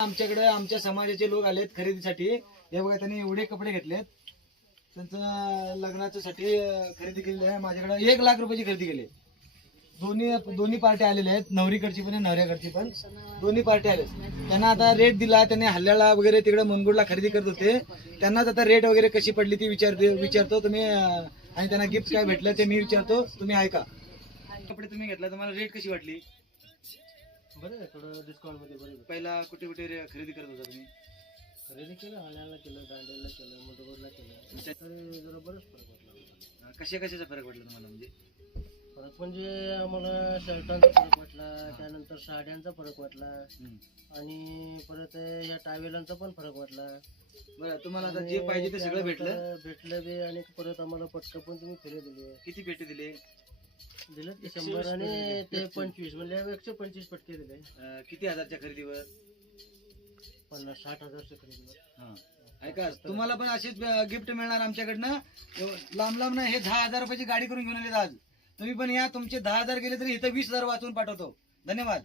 आमच्याकडे आमच्या समाजाचे लोक आलेत खरेदीसाठी. हे बघा त्यांनी एवढे कपडे घेतलेत, त्यांचं लग्नाच्या साठी खरेदी केलेली आहे. माझ्याकडे 1 लाख रुपयाची खरेदी केली. दोन्ही पार्ट्या आलेल्या आहेत, नवरीकडची पण नवऱ्याकडची पण, दोन्ही पार्ट्या आल्या. त्यांना आता रेट दिला, त्यांनी हल्ल्याला वगैरे तिकडे मनगुडला खरेदी करत होते. त्यांनाच आता रेट वगैरे कशी पडली ती विचारतो तुम्ही, आणि त्यांना गिफ्ट काय भेटलं ते मी विचारतो, तुम्ही ऐका. कपडे तुम्ही घेतला, तुम्हाला रेट कशी वाटली? बरं आहे, थोडं डिस्काउंट मध्ये बरं. पहिला कुठे खरेदी करत होता तुम्ही? खरेदी केलं, हल्याला केलं, दांडेला केलं, मोठोगडला केलं, तरी जरा बरंच फरक वाटला. कशाचा फरक वाटला तुम्हाला? म्हणजे फरक म्हणजे आम्हाला शर्टांचा फरक वाटला, त्यानंतर साड्यांचा फरक वाटला, आणि परत या टावेलांचा पण फरक वाटला. बरं, तुम्हाला आता जे पाहिजे ते सगळं भेटलं बी, आणि परत आम्हाला पटकं पण तुम्ही फिरे दिले. किती पेटे दिले? दिलं ते 100 आणि ते 25, म्हणजे 125 पटके दिले. किती हजारच्या खरेदीवर? 50-60 हजारच्या खरेदीवर. ऐका, तुम्हाला पण अशीच गिफ्ट मिळणार आमच्याकडनं. लांब लांब नाही, हे 10,000 रुपयाची गाडी करून घेऊन आले आज. तुम्ही पण या, तुमचे 10,000 गेले तरी इथं 20,000 वाचून पाठवतो. धन्यवाद.